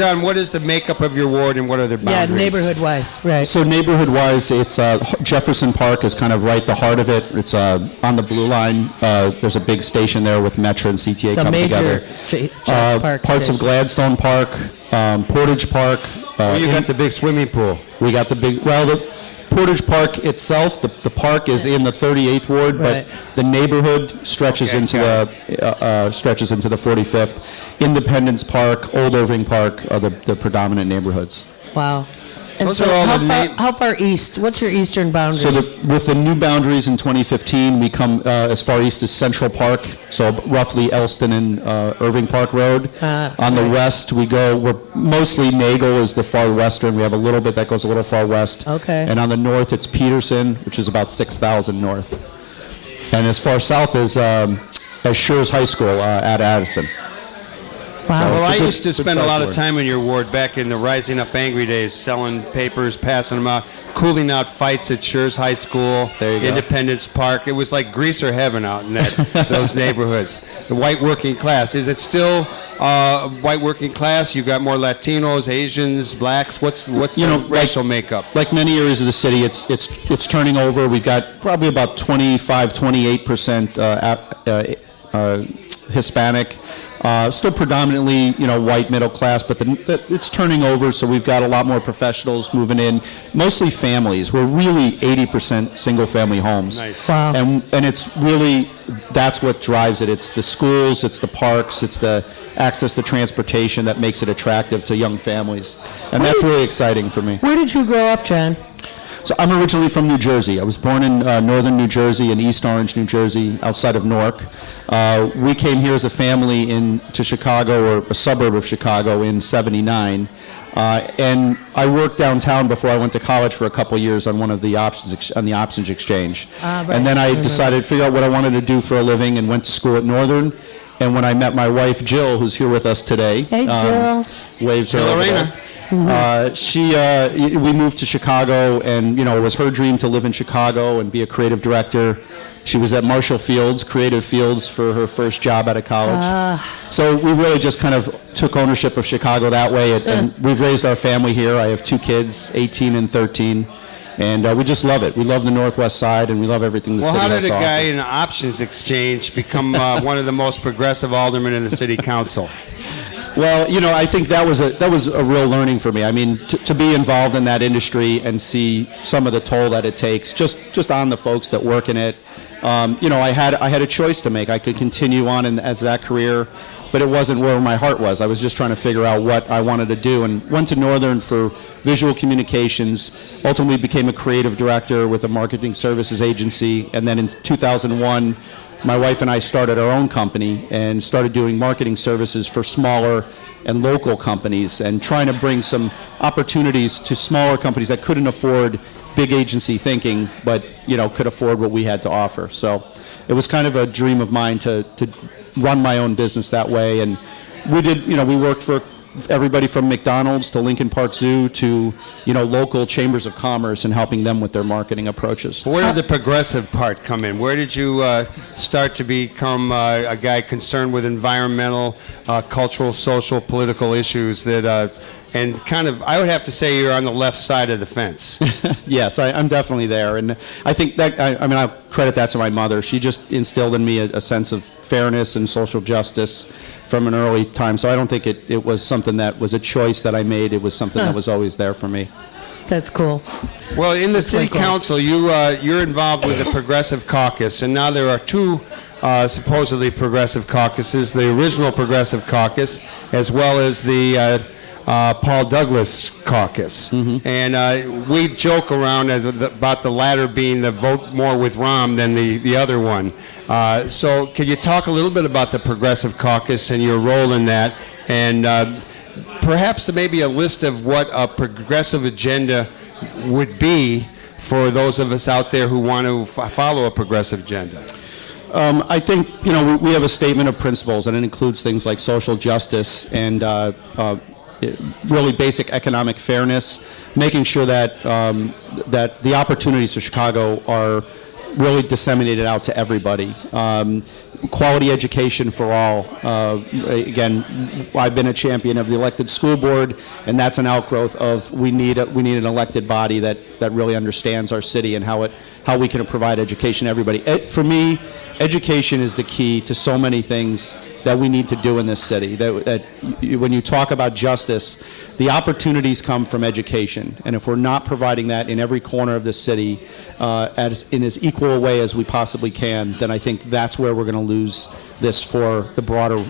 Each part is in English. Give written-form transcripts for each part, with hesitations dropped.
John, what is the makeup of your ward and what are their boundaries? Yeah, neighborhood-wise, right. So neighborhood-wise, it's Jefferson Park is kind of right the heart of it. It's on the Blue Line. There's a big station there with Metro and CTA The come major together. Parts of Gladstone Park, Portage Park. You got the big swimming pool. We got the big, the Portage Park itself, the park is in the 38th ward, Right. but the neighborhood stretches into the 45th. Independence Park, Old Irving Park are the predominant neighborhoods. Wow. And Those so are all the how far east? What's your eastern boundary? So with the new boundaries in 2015, we come as far east as Central Park, so roughly Elston and Irving Park Road. On the west, we're mostly Nagel is the far western. We have a little bit that goes a little far west. Okay. And on the north, it's Peterson, which is about 6,000 north. And as far south as Schurz High School at Addison. Wow. Well, I good- used to good spend a size lot of ward. time in your ward back in the Rising Up Angry days, selling papers, passing them out, cooling out fights at Schurz High School, There you go. Independence Park. It was like greaser heaven out in those neighborhoods. The white working class. Is it still white working class? You got more Latinos, Asians, blacks. What's the racial makeup? Like many areas of the city, it's turning over. We've got probably about 28% Hispanic. Still predominantly, white middle class, but it's turning over, so we've got a lot more professionals moving in, mostly families. We're really 80% single-family homes. Nice. Wow. And it's really, that's what drives it. It's the schools, it's the parks, it's the access to transportation that makes it attractive to young families. And that's really exciting for me. Where did you grow up, John? So I'm originally from New Jersey. I was born in northern New Jersey, in East Orange, New Jersey, outside of Newark. We came here as a family to Chicago, or a suburb of Chicago, in '79. And I worked downtown before I went to college for a couple years on one of the options exchange. Right. And then I decided to figure out what I wanted to do for a living and went to school at Northern. And when I met my wife, Jill, who's here with us today. Hey, Jill. Wave to her over Lorena. there. We moved to Chicago, and it was her dream to live in Chicago and be a creative director. She was at Marshall Fields, Creative Fields, for her first job out of college. So we really just kind of took ownership of Chicago that way, and we've raised our family here. I have two kids, 18 and 13, and we just love it. We love the Northwest Side, and we love everything the Well, city how has did to a offer. guy in an options exchange become one of the most progressive aldermen in the city council? Well, I think that was a real learning for me. I mean, to be involved in that industry and see some of the toll that it takes, just on the folks that work in it. I had a choice to make. I could continue on as that career, but it wasn't where my heart was. I was just trying to figure out what I wanted to do, and went to Northern for visual communications. Ultimately, became a creative director with a marketing services agency, and then in 2001. My wife and I started our own company and started doing marketing services for smaller and local companies, and trying to bring some opportunities to smaller companies that couldn't afford big agency thinking, but could afford what we had to offer. So it was kind of a dream of mine to run my own business that way. And we did, we worked for everybody from McDonald's to Lincoln Park Zoo to local chambers of commerce, and helping them with their marketing approaches. Where did the progressive part come in? Where did you start to become a guy concerned with environmental, cultural, social, political issues that, and kind of, I would have to say you're on the left side of the fence. Yes, I'm definitely there, and I think that I'll credit that to my mother. She just instilled in me a sense of fairness and social justice from an early time. So I don't think it was something that was a choice that I made. It was something that was always there for me. That's cool. Well, in the city council, you're involved with the Progressive Caucus, and now there are two supposedly progressive caucuses: the original Progressive Caucus, as well as the Paul Douglas Caucus. Mm-hmm. And we joke around about the latter being the vote more with Rahm than the other one. So could you talk a little bit about the Progressive Caucus and your role in that, and perhaps maybe a list of what a progressive agenda would be for those of us out there who want to follow a progressive agenda? I think, we have a statement of principles, and it includes things like social justice and really basic economic fairness, making sure that that the opportunities for Chicago are really disseminated out to everybody. quality education for all. Again, I've been a champion of the elected school board, and that's an outgrowth of we need an elected body that really understands our city and how we can provide education to everybody. For me, education is the key to so many things that we need to do in this city. When you talk about justice, the opportunities come from education, and if we're not providing that in every corner of the city in as equal a way as we possibly can, then I think that's where we're going to lose this for the broader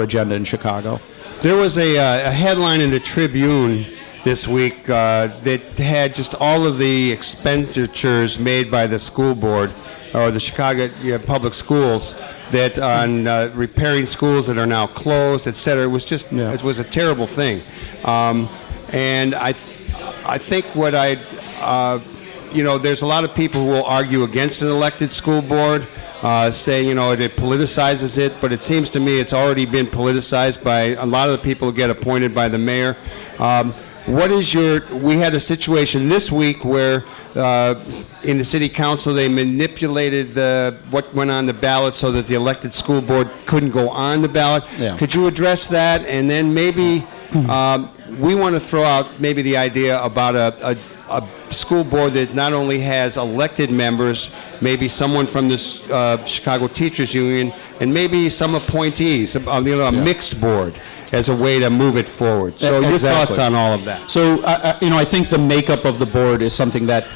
agenda in Chicago. There was a headline in the Tribune this week that had just all of the expenditures made by the school board or the Chicago public schools that on repairing schools that are now closed, et cetera. It was just it was a terrible thing, and I think what there's a lot of people who will argue against an elected school board, saying it politicizes it, but it seems to me it's already been politicized by a lot of the people who get appointed by the mayor. We had a situation this week where in the city council they manipulated what went on the ballot so that the elected school board couldn't go on the ballot. Yeah. Could you address that? And then maybe we want to throw out maybe the idea about a school board that not only has elected members, maybe someone from the Chicago Teachers Union, and maybe some appointees, a mixed board, as a way to move it forward. So your thoughts on all of that? So I think the makeup of the board is something that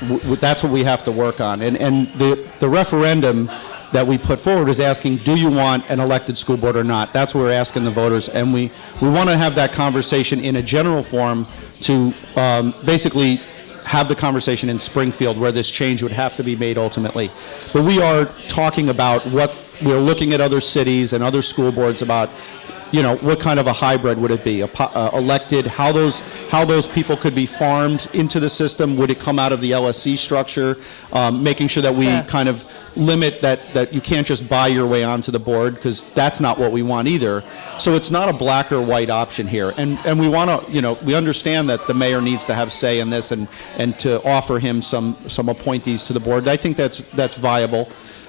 that's what we have to work on. And the referendum that we put forward is asking, do you want an elected school board or not? That's what we're asking the voters, and we want to have that conversation in a general form to basically have the conversation in Springfield where this change would have to be made ultimately. But we are talking about what we're looking at other cities and other school boards about, what kind of a hybrid would it be? Elected, how those people could be farmed into the system? Would it come out of the LSC structure? Making sure that we kind of limit that you can't just buy your way onto the board, because that's not what we want either. So it's not a black or white option here. And we want to, we understand that the mayor needs to have say in this and to offer him some appointees to the board. I think that's viable.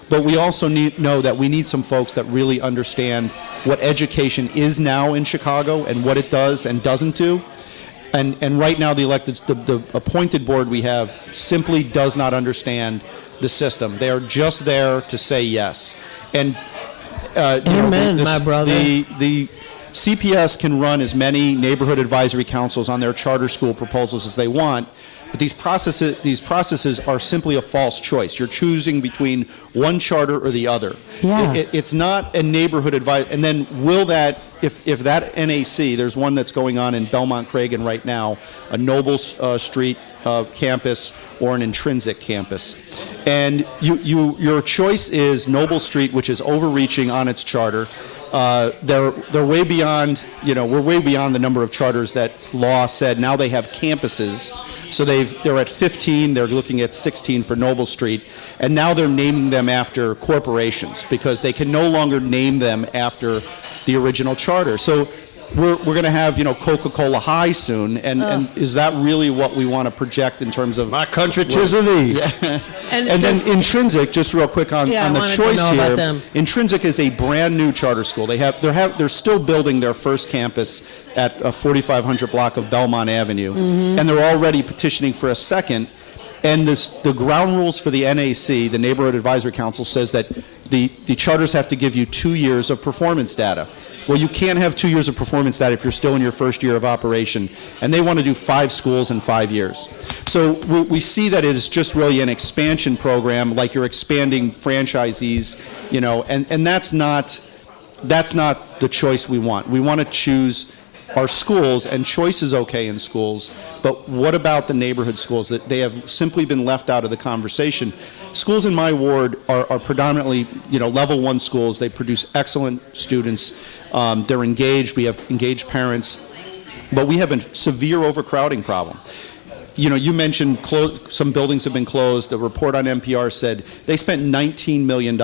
But we also know that we need some folks that really understand what education is now in Chicago and what it does and doesn't do. And right now the appointed board we have simply does not understand the system. They are just there to say yes. And Amen, my brother. The CPS can run as many neighborhood advisory councils on their charter school proposals as they want. But these processes are simply a false choice. You're choosing between one charter or the other. Yeah. It's not a neighborhood advice. And then will that, if that NAC, there's one that's going on in Belmont-Cragen right now, a Noble Street campus or an Intrinsic campus. And your choice is Noble Street, which is overreaching on its charter. They're way beyond, we're way beyond the number of charters that law said. Now they have campuses. So they're at 15, they're looking at 16 for Noble Street, and now they're naming them after corporations because they can no longer name them after the original charter. So we're going to have, Coca-Cola High soon, and is that really what we want to project in terms of... My country, 'tis of thee. Yeah. And then Intrinsic, just real quick on the choice here, Intrinsic is a brand new charter school. They're still building their first campus at a 4500 block of Belmont Avenue, and they're already petitioning for a second. And the ground rules for the NAC, the Neighborhood Advisory Council, says that the charters have to give you 2 years of performance data. Well, you can't have 2 years of performance data if you're still in your first year of operation, and they want to do 5 schools in 5 years. So we see that it is just really an expansion program, like you're expanding franchisees, and that's not the choice we want. We want to choose our schools, and choice is okay in schools, but what about the neighborhood schools? That they have simply been left out of the conversation. Schools in my ward are predominantly, level 1 schools. They produce excellent students. They're engaged. We have engaged parents, but we have a severe overcrowding problem. You mentioned some buildings have been closed. The report on NPR said they spent $19 million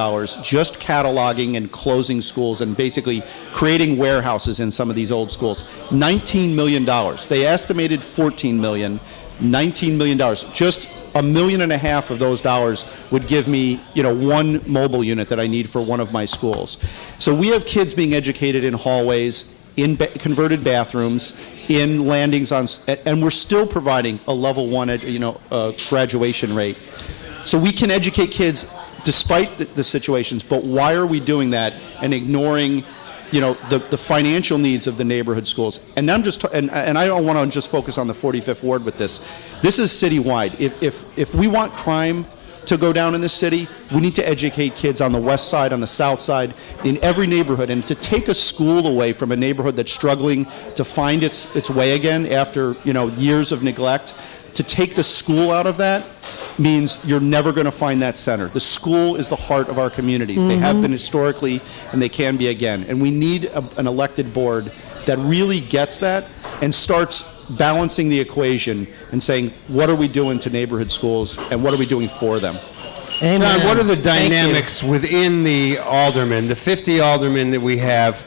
just cataloging and closing schools and basically creating warehouses in some of these old schools. $19 million. They estimated $14 million, $19 million. Just $1.5 million of those dollars would give me, one mobile unit that I need for one of my schools. So we have kids being educated in hallways, in converted bathrooms, in landings and we're still providing a level 1 graduation rate. So we can educate kids despite the situations, but why are we doing that and ignoring the financial needs of the neighborhood schools? And I'm just and I don't want to just focus on the 45th ward with this. This is citywide. If we want crime to go down in this city, we need to educate kids on the west side, on the south side, in every neighborhood. And to take a school away from a neighborhood that's struggling to find its way again after years of neglect, to take the school out of that means you're never going to find that center. The school is the heart of our communities. They have been historically, and they can be again. And we need an elected board that really gets that and starts balancing the equation and saying, what are we doing to neighborhood schools and what are we doing for them? Amen. John, what are the dynamics within the aldermen, the 50 aldermen that we have?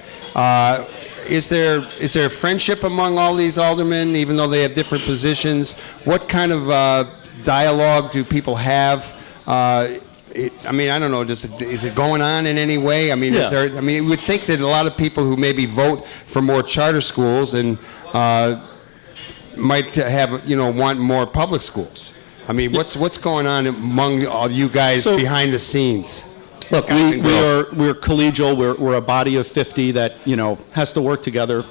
Is there friendship among all these aldermen, even though they have different positions? What kind of dialogue do people have? I don't know. Is it going on in any way? You would think that a lot of people who maybe vote for more charter schools and might have, want more public schools. What's going on among all you guys behind the scenes? Look, we're collegial. We're a body of 50 that has to work together,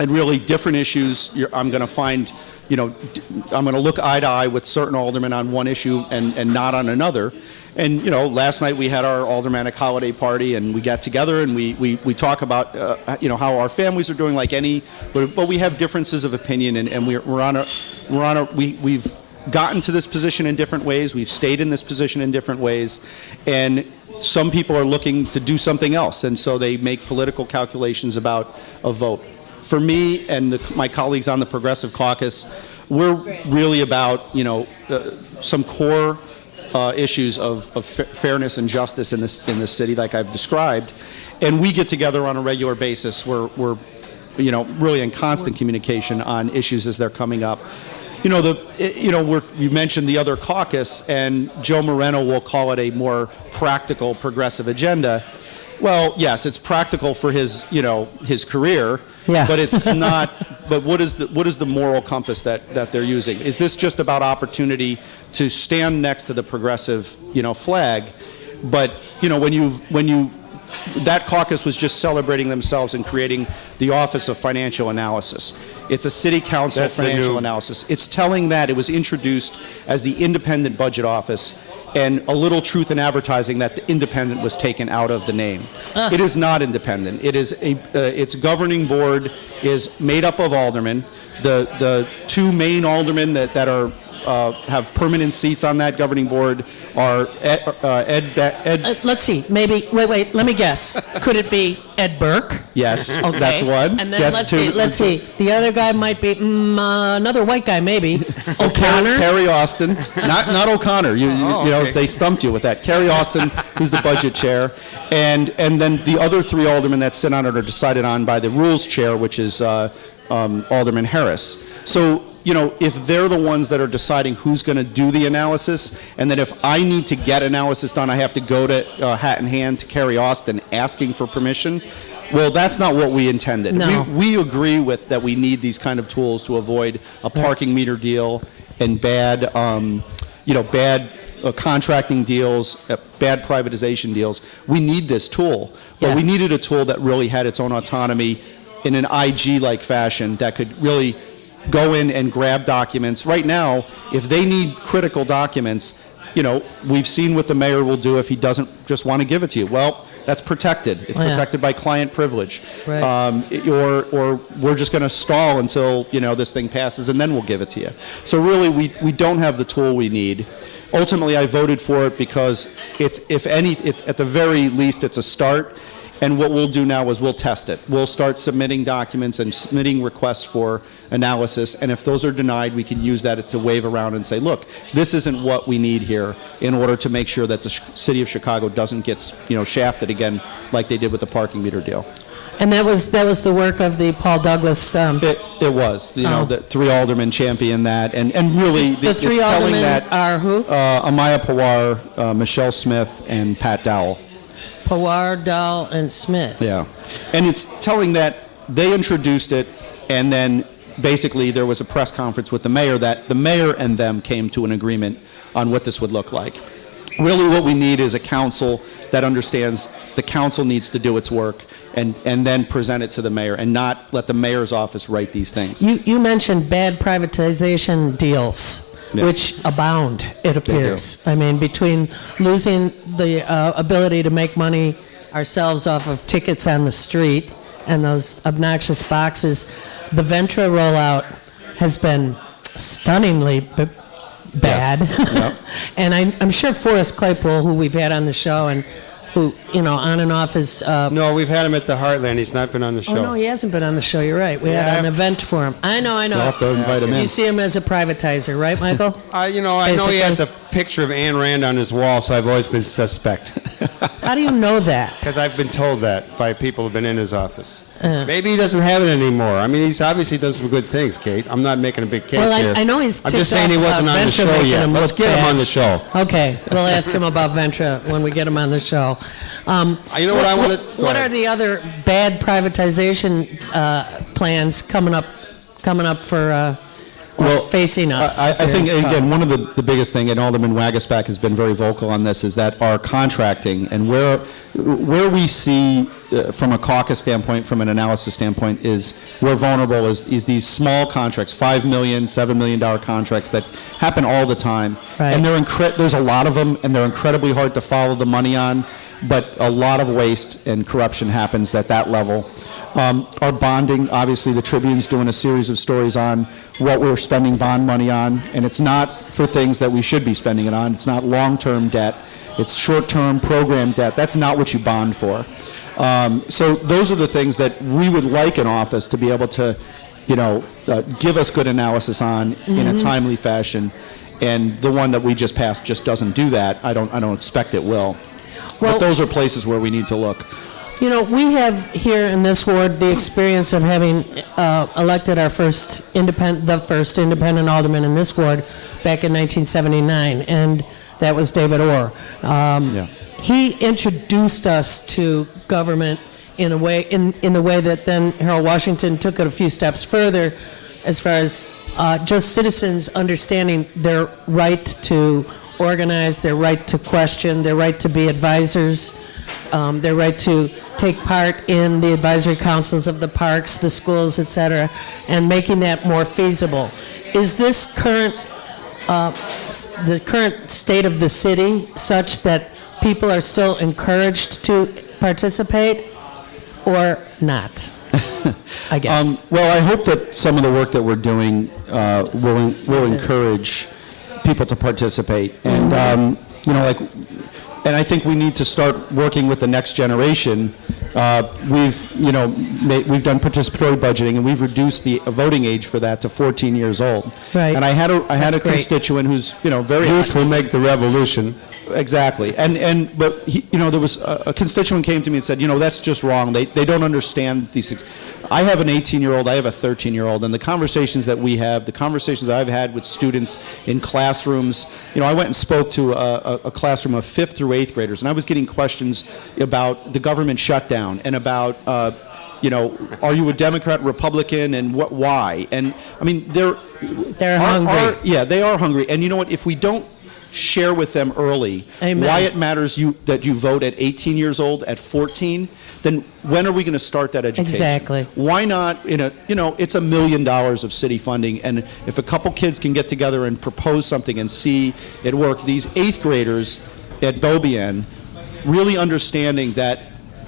and really different issues. I'm going to find, I'm going to look eye to eye with certain aldermen on one issue and not on another. And last night we had our aldermanic holiday party, and we got together and we talk about how our families are doing, but we have differences of opinion, and we've gotten to this position in different ways. We've stayed in this position in different ways, and some people are looking to do something else, and so they make political calculations about a vote. For me and my colleagues on the Progressive Caucus, we're really about some core issues of fairness and justice in this city, like I've described, and we get together on a regular basis. We're really in constant communication on issues as they're coming up. You mentioned the other caucus, and Joe Moreno will call it a more practical progressive agenda. Well, yes, it's practical for his career, but it's not. But what is the moral compass that they're using? Is this just about opportunity to stand next to the progressive, flag? But that caucus was just celebrating themselves and creating the Office of Financial Analysis. It's a city council financial analysis. It's telling that it was introduced as the independent budget office, and a little truth in advertising that the independent was taken out of the name. It is not independent. It is its governing board is made up of aldermen. The two main aldermen that are have permanent seats on that governing board are Ed. Let's see. Maybe. Wait. Let me guess. Could it be Ed Burke? Yes, Okay. that's one. And then yes, let's see. The other guy might be another white guy, maybe. O'Connor. Kerry Austin. Not O'Connor. Okay. They stumped you with that. Kerry Austin, who's the budget chair, and then the other three aldermen that sit on it are decided on by the rules chair, which is Alderman Harris. So, if they're the ones that are deciding who's going to do the analysis, and that if I need to get analysis done, I have to go to hat in hand to Kerry Austin asking for permission, well, that's not what we intended. No. We agree with that we need these kind of tools to avoid a parking meter deal and bad contracting deals, bad privatization deals. We need this tool, but we needed a tool that really had its own autonomy in an IG-like fashion that could really go in and grab documents. Right now, if they need critical documents, we've seen what the mayor will do if he doesn't just want to give it to you. Well, that's protected. It's protected by client privilege. Right. Or we're just going to stall until, this thing passes, and then we'll give it to you. So really, we don't have the tool we need. Ultimately, I voted for it because it's at the very least, it's a start. And what we'll do now is we'll test it. We'll start submitting documents and submitting requests for analysis. And if those are denied, we can use that to wave around and say, look, this isn't what we need here in order to make sure that the city of Chicago doesn't get, shafted again like they did with the parking meter deal. And that was the work of the Paul Douglas. It was, the 3 aldermen championed that, and really The 3 it's telling aldermen that are who? Amaya Pawar, Michelle Smith, and Pat Dowell. Pawar, Dahl, and Smith. Yeah, and it's telling that they introduced it, and then basically there was a press conference with the mayor that the mayor and them came to an agreement on what this would look like. Really what we need is a council that understands the council needs to do its work and then present it to the mayor and not let the mayor's office write these things. You mentioned bad privatization deals, Yeah. which abound, it appears. I mean, between losing the ability to make money ourselves off of tickets on the street and those obnoxious boxes, the Ventra rollout has been stunningly bad. Yep. And I'm sure Forrest Claypool, who we've had on the show and who, on and off is... No, we've had him at the Heartland. He's not been on the show. Oh, no, he hasn't been on the show. You're right. We Yeah, had an I've- event for him. I know. You'll have to invite him in. You see him as a privatizer, right, Michael? I know he has a picture of Ayn Rand on his wall, so I've always been suspect. How do you know that? Because I've been told that by people who've been in his office. Maybe he doesn't have it anymore. I mean, he's obviously done some good things, Kate. I'm not making a big case Well, here. I know he's I'm just ticked saying he off wasn't about on the Ventra show making yet. him Let's look get him bad. on the show. Okay, we'll ask him about Ventra when we get him on the show. You know what I want to... What are the other bad privatization plans coming up for facing us? I think, here in again, one of the biggest thing, and Alderman Wagasback has been very vocal on this, is that our contracting and where we see, from a caucus standpoint, from an analysis standpoint, is we're vulnerable is these small contracts, $5 million, $7 million contracts that happen all the time. Right. And there's a lot of them, and they're incredibly hard to follow the money on, but a lot of waste and corruption happens at that level. Our bonding, obviously the Tribune's doing a series of stories on what we're spending bond money on, and it's not for things that we should be spending it on. It's not long-term debt. It's short-term program debt. That's not what you bond for. So those are the things that we would like in office to be able to, give us good analysis on in a timely fashion. And the one that we just passed just doesn't do that. I don't expect it will. Well, but those are places where we need to look. We have here in this ward the experience of having elected the first independent alderman in this ward back in 1979, and that was David Orr. He introduced us to government in the way that then Harold Washington took it a few steps further, as far as just citizens understanding their right to organize, their right to question, their right to be advisors, their right to take part in the advisory councils of the parks, the schools, etc., and making that more feasible. Is this the current state of the city such that people are still encouraged to participate, or not? I guess. Well, I hope that some of the work that we're doing will encourage people to participate, and and I think we need to start working with the next generation. We've done participatory budgeting, and we've reduced the voting age for that to 14 years old. Right. And I had a great. constituent who's very Youth will make the revolution. Exactly, but there was a constituent came to me and said, that's just wrong. They don't understand these things. I have an 18-year-old, I have a 13-year-old, and the conversations that we have, the conversations that I've had with students in classrooms, I went and spoke to a classroom of 5th through 8th graders, and I was getting questions about the government shutdown and about are you a Democrat, Republican, and why? And I mean, they're hungry. They are hungry, and you know what? If we don't share with them early Amen. why it matters that you vote at 18 years old, at 14, then when are we going to start that education? Exactly. Why not it's $1 million of city funding, and if a couple kids can get together and propose something and see it work, these 8th graders at Beaubien really understanding that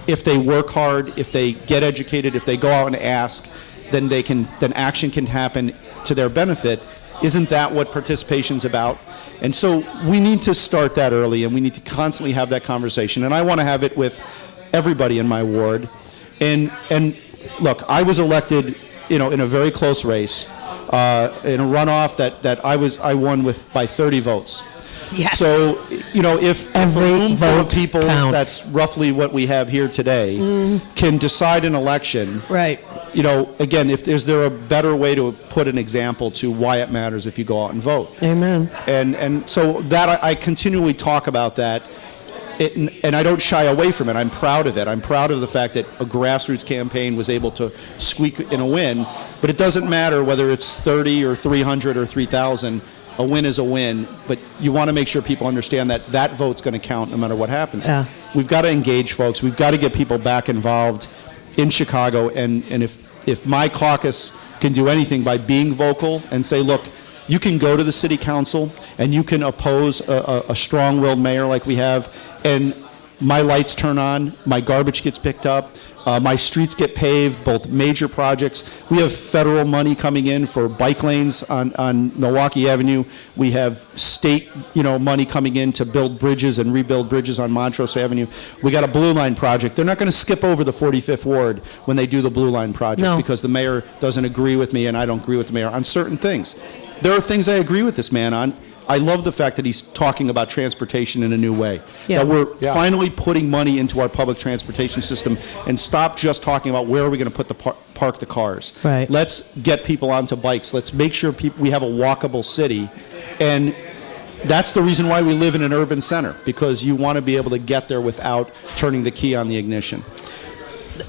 if they work hard, if they get educated, if they go out and ask, then action can happen to their benefit. Isn't that what participation's about? And so we need to start that early, and we need to constantly have that conversation. And I want to have it with everybody in my ward. And look, I was elected, in a very close race, in a runoff that I won by 30 votes. Yes. So, if Every a room full of vote people, counts. that's roughly what we have here today, can decide an election, Right. Again, is there a better way to put an example to why it matters if you go out and vote? Amen. And so that I continually talk about that. And I don't shy away from it. I'm proud of it. I'm proud of the fact that a grassroots campaign was able to squeak in a win. But it doesn't matter whether it's 30 or 300 or 3,000. A win is a win. But you want to make sure people understand that that vote's going to count no matter what happens. Yeah. We've got to engage folks. We've got to get people back involved in Chicago. And if my caucus can do anything by being vocal and say, look, you can go to the city council and you can oppose a strong-willed mayor like we have, and my lights turn on, my garbage gets picked up, my streets get paved, both major projects. We have federal money coming in for bike lanes on Milwaukee Avenue. We have state, money coming in to build bridges and rebuild bridges on Montrose Avenue. We got a Blue Line project. They're not going to skip over the 45th Ward when they do the Blue Line project because the mayor doesn't agree with me and I don't agree with the mayor on certain things. There are things I agree with this man on. I love the fact that he's talking about transportation in a new way. Yeah. That we're finally putting money into our public transportation system and stop just talking about where are we going to put park the cars. Right. Let's get people onto bikes. Let's make sure we have a walkable city. And that's the reason why we live in an urban center, because you want to be able to get there without turning the key on the ignition.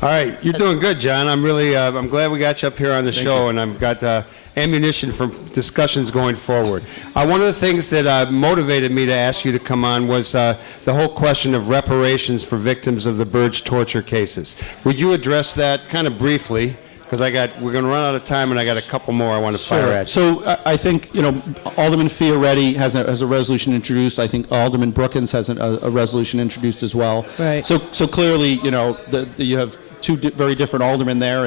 All right, you're doing good, John. I'm really, I'm glad we got you up here on the show, and I've got ammunition for discussions going forward. One of the things that motivated me to ask you to come on was the whole question of reparations for victims of the Burge torture cases. Would you address that kind of briefly? Because we're going to run out of time, and I got a couple more I want to fire at you. So I think, Alderman Fioretti has a resolution introduced. I think Alderman Brookins has a resolution introduced as well. Right. So clearly, you have two very different aldermen there,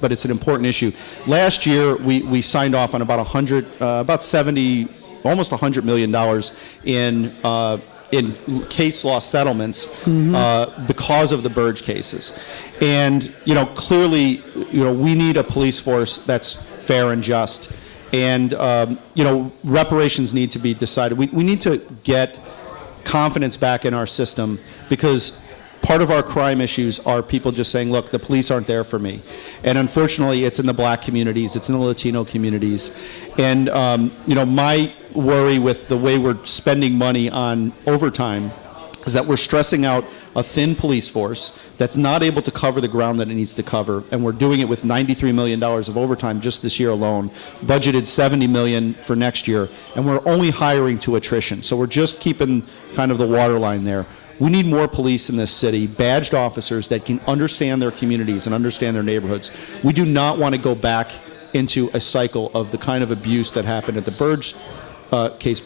but it's an important issue. Last year, we signed off on about $70, almost $100 million in case law settlements because of the Burge cases. And, clearly, we need a police force that's fair and just. And, reparations need to be decided. We need to get confidence back in our system, because part of our crime issues are people just saying, look, the police aren't there for me. And unfortunately, it's in the black communities, it's in the Latino communities. And, my worry with the way we're spending money on overtime is that we're stressing out a thin police force that's not able to cover the ground that it needs to cover, and we're doing it with $93 million of overtime just this year alone, budgeted $70 million for next year, and we're only hiring to attrition. So we're just keeping kind of the waterline there. We need more police in this city, badged officers that can understand their communities and understand their neighborhoods. We do not want to go back into a cycle of the kind of abuse that happened at the Burge case.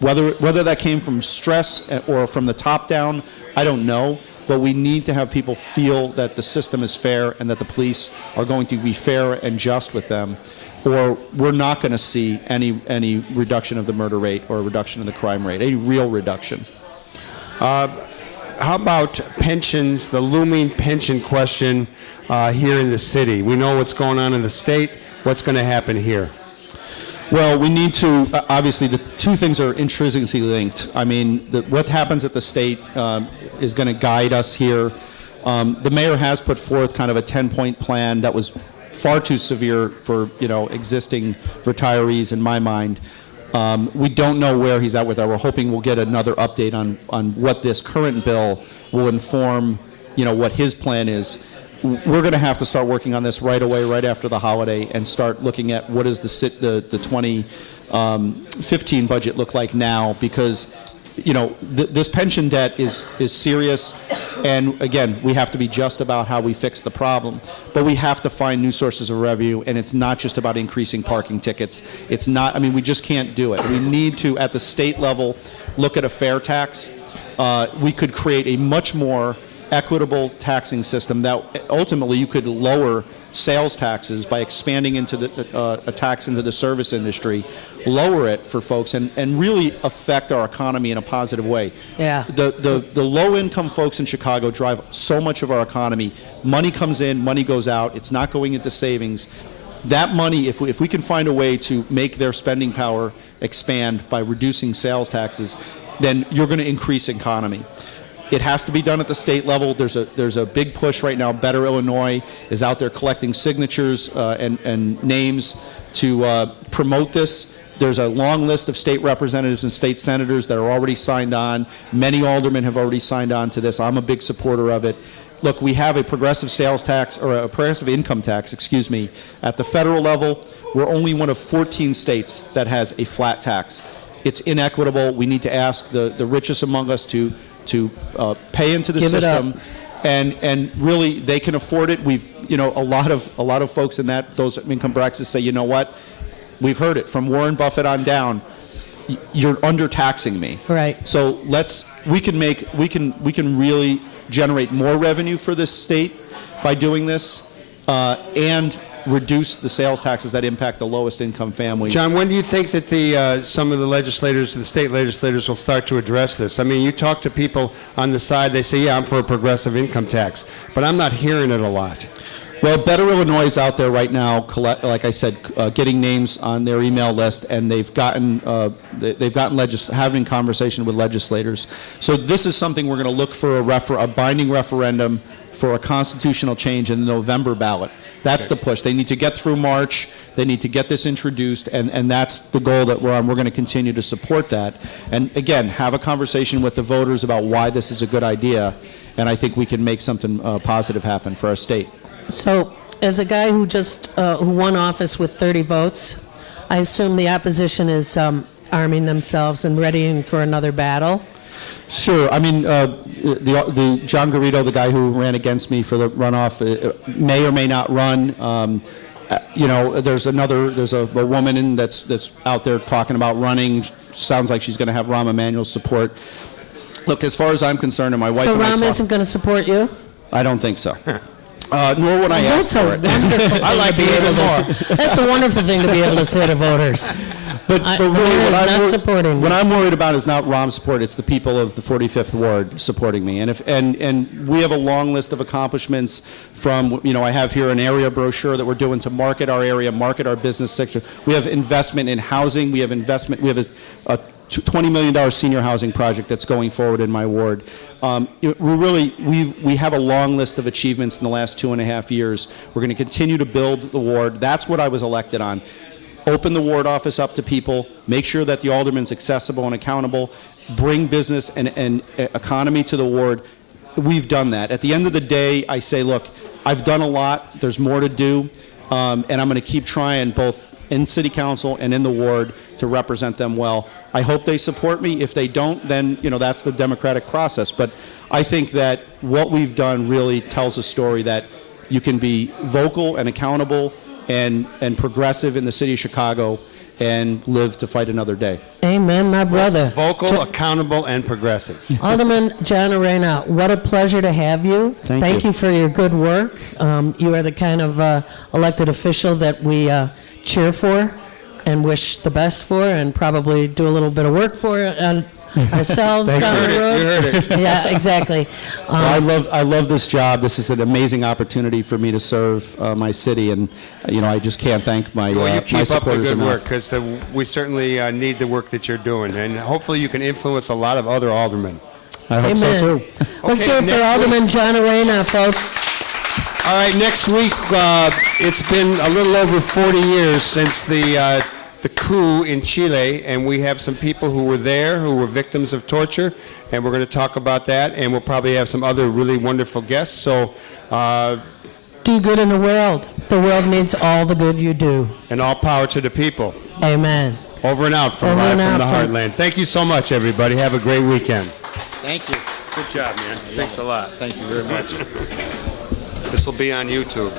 Whether that came from stress or from the top down, I don't know. But we need to have people feel that the system is fair and that the police are going to be fair and just with them, or we're not going to see any reduction of the murder rate or a reduction in the crime rate, any real reduction. How about pensions, the looming pension question here in the city? We know what's going on in the state. What's going to happen here? Well, we need to, obviously, the two things are intrinsically linked. I mean, what happens at the state is going to guide us here. The mayor has put forth kind of a 10-point plan that was far too severe for, existing retirees in my mind. We don't know where he's at with that. We're hoping we'll get another update on what this current bill will inform, what his plan is. We're going to have to start working on this right away, right after the holiday, and start looking at what does the 2015 budget look like now, because this pension debt is serious, and again, we have to be just about how we fix the problem, but we have to find new sources of revenue, and it's not just about increasing parking tickets. It's not, we just can't do it. We need to, at the state level, look at a fair tax. We could create a much more equitable taxing system that ultimately you could lower sales taxes by expanding into a tax into the service industry, lower it for folks, and really affect our economy in a positive way. Yeah. The low-income folks in Chicago drive so much of our economy. Money comes in, money goes out. It's not going into savings. that money, if we can find a way to make their spending power expand by reducing sales taxes, then you're going to increase economy. It has to be done at the state level. There's a big push right now. Better Illinois is out there collecting signatures and names to promote this. There's a long list of state representatives and state senators that are already signed on. Many aldermen have already signed on to this. I'm a big supporter of it. Look, we have a progressive sales tax, or a progressive income tax, excuse me, at the federal level. We're only one of 14 states that has a flat tax. It's inequitable. We need to ask the richest among us to pay into the system, and really they can afford it. We've, a lot of folks in those income brackets say, you know what, we've heard it from Warren Buffett on down. You're undertaxing me. Right. So we can really generate more revenue for this state by doing this, and reduce the sales taxes that impact the lowest income families. John, when do you think that some of the state legislators will start to address this? I mean, you talk to people on the side, they say, yeah, I'm for a progressive income tax, but I'm not hearing it a lot. Well, Better Illinois is out there right now, like I said, getting names on their email list, and they've gotten having conversation with legislators. So this is something we're going to look for a binding referendum for a constitutional change in the November ballot. That's the push. They need to get through March. They need to get this introduced, and that's the goal that we're on. We're going to continue to support that. And again, have a conversation with the voters about why this is a good idea, and I think we can make something positive happen for our state. So, as a guy who just who won office with 30 votes, I assume the opposition is arming themselves and readying for another battle. Sure. I mean, the John Garrido, the guy who ran against me for the runoff, may or may not run. There's a woman that's out there talking about running. Sounds like she's going to have Rahm Emanuel's support. Look, as far as I'm concerned, and my wife. So and I Rahm isn't going to support you? I don't think so. Nor would I ask for it. I like to be able to. That's a wonderful thing to be able to say to voters. But really, what I'm worried about is not Rahm's support; it's the people of the 45th Ward supporting me. And we have a long list of accomplishments. From I have here an area brochure that we're doing to market our area, market our business sector. We have investment in housing. We have investment. We have a $20 million senior housing project that's going forward in my ward. We have a long list of achievements in the last 2.5 years. We're going to continue to build the ward. That's what I was elected on. Open the ward office up to people, make sure that the alderman's accessible and accountable, bring business and economy to the ward. We've done that. At the end of the day, I say, look, I've done a lot. There's more to do, and I'm going to keep trying both in city council and in the ward to represent them well. I hope they support me. If they don't, then that's the democratic process. But I think that what we've done really tells a story that you can be vocal and accountable and progressive in the city of Chicago and live to fight another day. Amen, my brother. Vocal, accountable, and progressive. Alderman John Arena, what a pleasure to have you. Thank you for your good work. You are the kind of elected official that we cheer for and wish the best for, and probably do a little bit of work for ourselves down the road. You heard it. Yeah, exactly. I love this job. This is an amazing opportunity for me to serve my city, and I just can't thank my Well, you my keep up the supporters good enough. work, because we certainly need the work that you're doing, and hopefully you can influence a lot of other aldermen. I hope so too. Let's Okay, hear it for next Alderman John Arena, folks. All right, next week, it's been a little over 40 years since the coup in Chile, and we have some people who were there who were victims of torture, and we're going to talk about that, and we'll probably have some other really wonderful guests. So, Do good in the world. The world needs all the good you do. and all power to the people. Amen. Over and out from Over live and from the out from- Heartland. Thank you so much, everybody. Have a great weekend. Thank you. Good job, man. Thanks a lot. Thank you very much. This will be on YouTube.